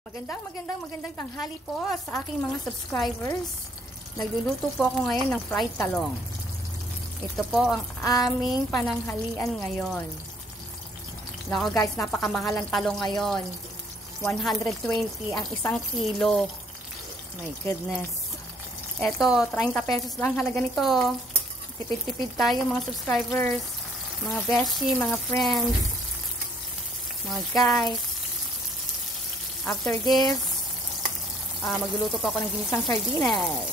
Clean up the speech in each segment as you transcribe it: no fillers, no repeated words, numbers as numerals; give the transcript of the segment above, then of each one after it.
Magandang tanghali po sa aking mga subscribers. Nagluluto po ako ngayon ng fried talong. Ito po ang aming pananghalian ngayon. Nako guys, napakamahal ang talong ngayon. 120 ang isang kilo. My goodness. Ito, 30 pesos lang halaga nito. Tipid-tipid tayo mga subscribers, mga beshi, mga friends, mga guys. After this, magluluto po ako ng ginisang sardinas.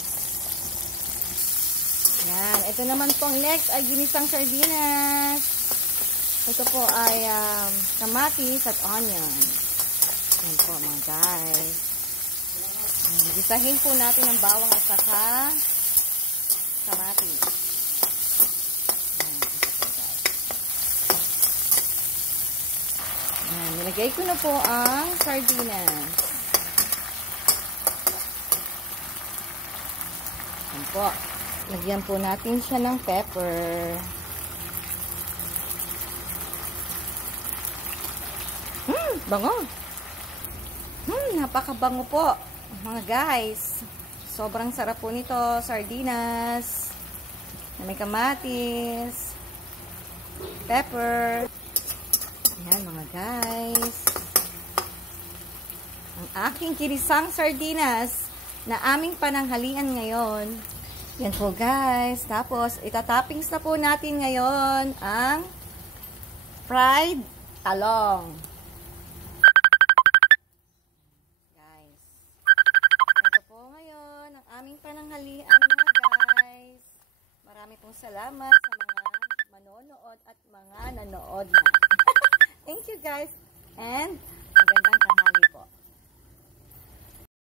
Yan. Ito naman pong next ay ginisang sardinas. Ito po ay kamatis at onion. Yan po mga guys. Gisahin po natin ang bawang at saka kamatis. Yan. Ito po guys. Yan. Nilagay ko na po ang sardinas. Yan po. Lagyan po natin siya ng pepper. Bango. Napakabango po. Mga guys. Sobrang sarap po nito. Sardinas. Na may kamatis. Pepper. Ayan mga guys. Ang aking ginisang sardinas na aming pananghalian ngayon. Yan po guys. Tapos, itatoppings na po natin ngayon ang fried talong. Guys. Ito po ngayon ang aming pananghalian mga guys. Marami pong salamat sa mga manonood at mga nanood na. Thank you guys. And magandang